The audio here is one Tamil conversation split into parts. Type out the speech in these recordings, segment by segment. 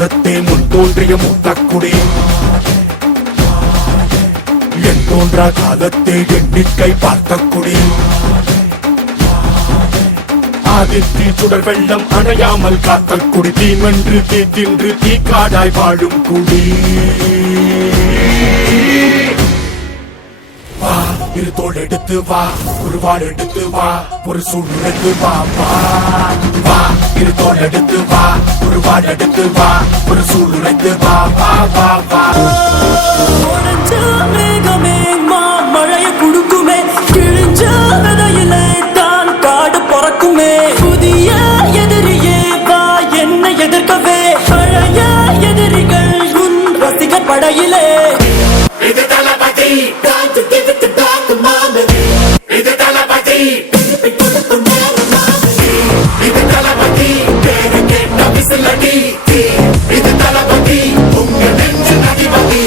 காலத்தே முன் தோன்றிய முத்தக்குடி என் தோன்றா காலத்தே எண்ணிக்கை பார்த்த குடி ஆதித்தி சுடர் வெள்ளம் அணையாமல் காத்த குடி தீமென்று தீ தின்று தீ காடாய் வாழும் குடி வா இரு தோள் எடுத்து வா ஒரு வாள் எடுத்து வா ஒரு சூழ் எடுத்து வா வா இரு தோள் எடுத்து வா ஒரு வாள் எடுத்து வா ஒரு சூழ் உடைத்து வா வா வா வா மழைய குடுக்குமே கிழிஞ்ச விதையிலே தான் காடு பொறக்குமே புதிய எதிரியே வா என்னை எதிர்க்கவே பழைய எதிரிகள் உன் ரசிகர் படையிலே இது தளபதி இது தளபதி இது தளபதி பேரு கேட்ட விசிலடி இது தளபதி உங்க நெஞ்சு அதிபதி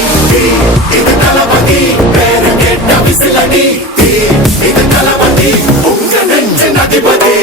இது தளபதி பேரு கேட்ட விசிலடி இது தளபதி உங்க நெஞ்சு அதிபதி